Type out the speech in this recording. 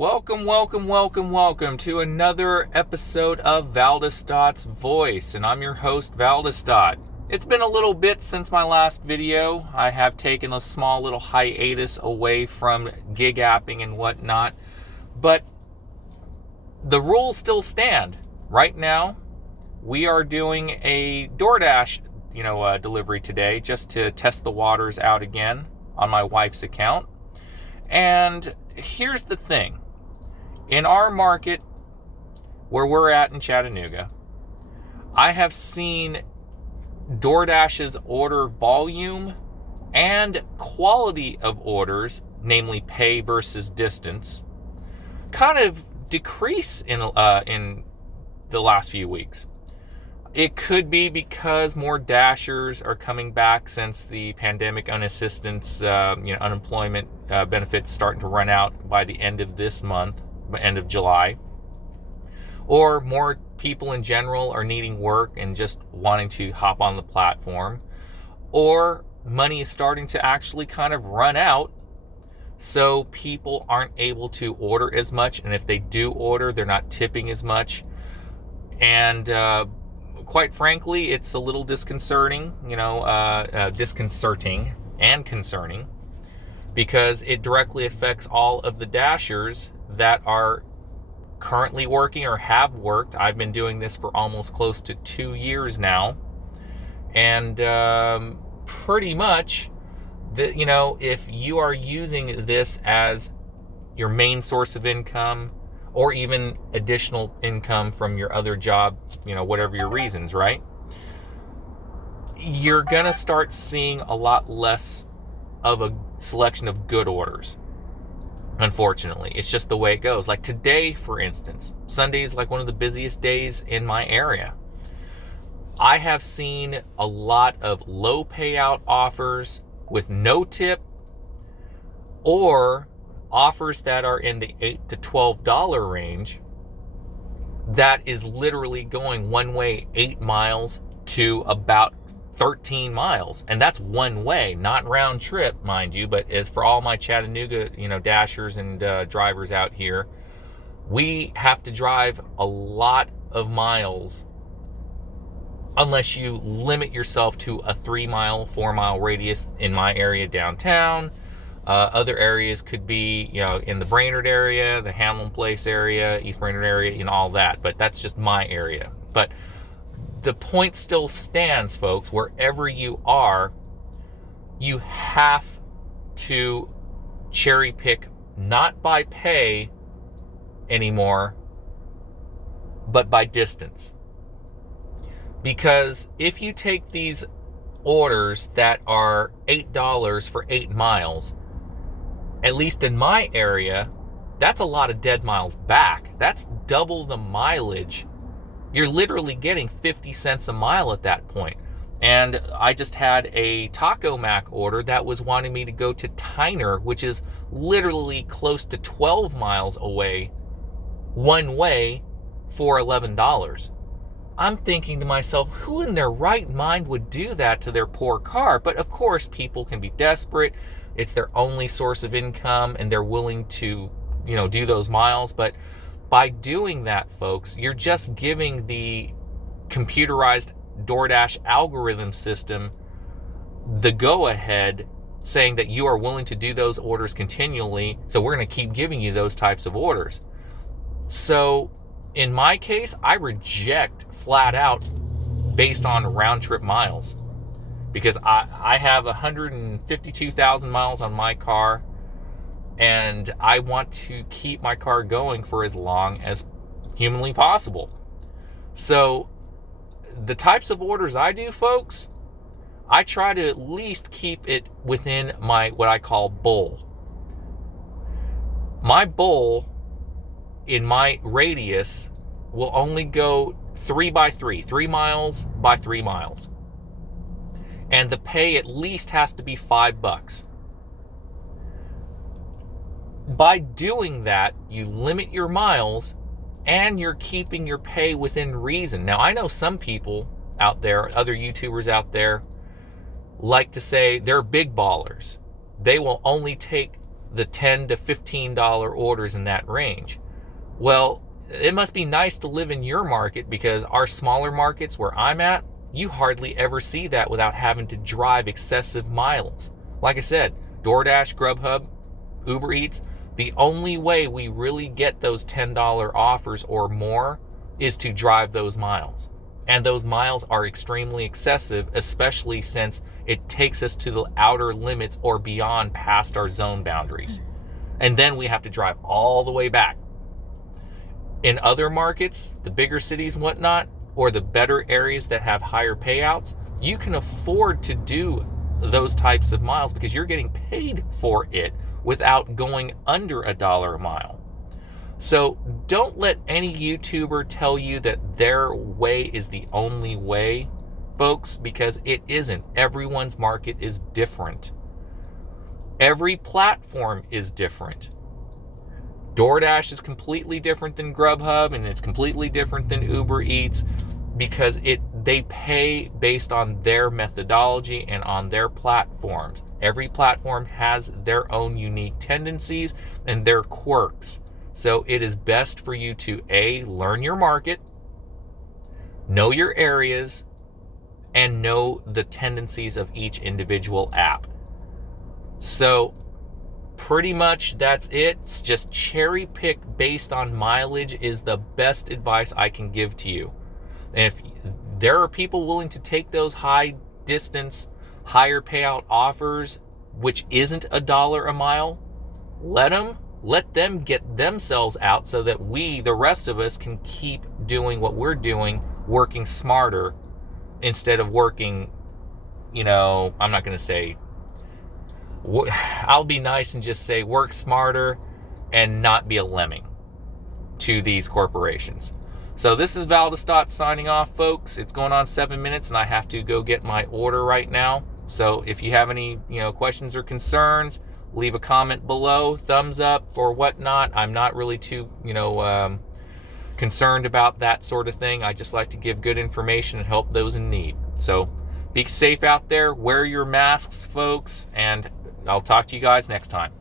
Welcome to another episode of Valdestot's Voice, and I'm your host, Valdestot. It's been a little bit since my last video. I have taken a small little hiatus away from gig apping and whatnot, but the rules still stand. Right now, we are doing a Doordash, delivery today just to test the waters out again on my wife's account. And here's the thing. In our market, where we're at in Chattanooga, I have seen DoorDash's order volume and quality of orders, namely pay versus distance, kind of decrease in the last few weeks. It could be because more Dashers are coming back since the pandemic unassistance, unemployment benefits starting to run out by the end of this month, end of July. Or more people in general are needing work and just wanting to hop on the platform. Or money is starting to actually kind of run out, so people aren't able to order as much. And if they do order, they're not tipping as much. And quite frankly, it's a little disconcerting, disconcerting and concerning, because it directly affects all of the Dashers that are currently working or have worked. I've been doing this for almost close to 2 years now. And pretty much, if you are using this as your main source of income, or even additional income from your other job, whatever your reasons, right? You're going to start seeing a lot less of a selection of good orders. Unfortunately, it's just the way it goes. Like today, for instance, Sunday is like one of the busiest days in my area. I have seen a lot of low payout offers with no tip, or offers that are in the $8 to $12 range that is literally going one way 8 miles to about 13 miles. And that's one way, not round trip, mind you, but as for all my Chattanooga, Dashers and drivers out here, we have to drive a lot of miles unless you limit yourself to a 3-mile, 4-mile radius in my area downtown. Other areas could be, in the Brainerd area, the Hamlin Place area, East Brainerd area, all that. But that's just my area. But the point still stands, folks. Wherever you are, you have to cherry pick, not by pay anymore, but by distance. Because if you take these orders that are $8 for 8 miles, at least in my area, that's a lot of dead miles back. That's double the mileage. You're literally getting 50 cents a mile at that point. And I just had a Taco Mac order that was wanting me to go to Tyner, which is literally close to 12 miles away, one way, for $11. I'm thinking to myself, who in their right mind would do that to their poor car? But of course, people can be desperate. It's their only source of income, and they're willing to, do those miles. But by doing that, folks, you're just giving the computerized DoorDash algorithm system the go-ahead, saying that you are willing to do those orders continually, so we're going to keep giving you those types of orders. So in my case, I reject flat out based on round-trip miles. Because I have 152,000 miles on my car, and I want to keep my car going for as long as humanly possible. So the types of orders I do, folks, I try to at least keep it within my, what I call, bowl. My bowl in my radius will only go 3 by 3, 3 miles by 3 miles. And the pay at least has to be $5. By doing that, you limit your miles and you're keeping your pay within reason. Now, I know some people out there, other YouTubers out there, like to say they're big ballers. They will only take the $10 to $15 orders in that range. Well, it must be nice to live in your market, because our smaller markets where I'm at, you hardly ever see that without having to drive excessive miles. Like I said, Doordash, Grubhub, Ubereats, the only way we really get those $10 offers or more is to drive those miles. And those miles are extremely excessive, especially since it takes us to the outer limits or beyond past our zone boundaries. And then we have to drive all the way back. In other markets, the bigger cities and whatnot, or the better areas that have higher payouts, you can afford to do those types of miles because you're getting paid for it without going under $1 a mile. So don't let any YouTuber tell you that their way is the only way, folks, because it isn't. Everyone's market is different. Every platform is different. Doordash is completely different than Grubhub, and it's completely different than Ubereats, because they pay based on their methodology and on their platforms. Every platform has their own unique tendencies and their quirks. So it is best for you to learn your market, know your areas, and know the tendencies of each individual app. So pretty much that's it. It's just cherry pick based on mileage is the best advice I can give to you. And if there are people willing to take those high distance, higher payout offers, which isn't $1 a mile, let them get themselves out so that we, the rest of us, can keep doing what we're doing, working smarter instead of working, I'm not going to say, I'll be nice and just say work smarter and not be a lemming to these corporations. So this is Valdestot signing off, folks. It's going on 7 minutes and I have to go get my order right now. So if you have any, questions or concerns, leave a comment below, thumbs up or whatnot. I'm not really too, concerned about that sort of thing. I just like to give good information and help those in need. So be safe out there, wear your masks, folks, and I'll talk to you guys next time.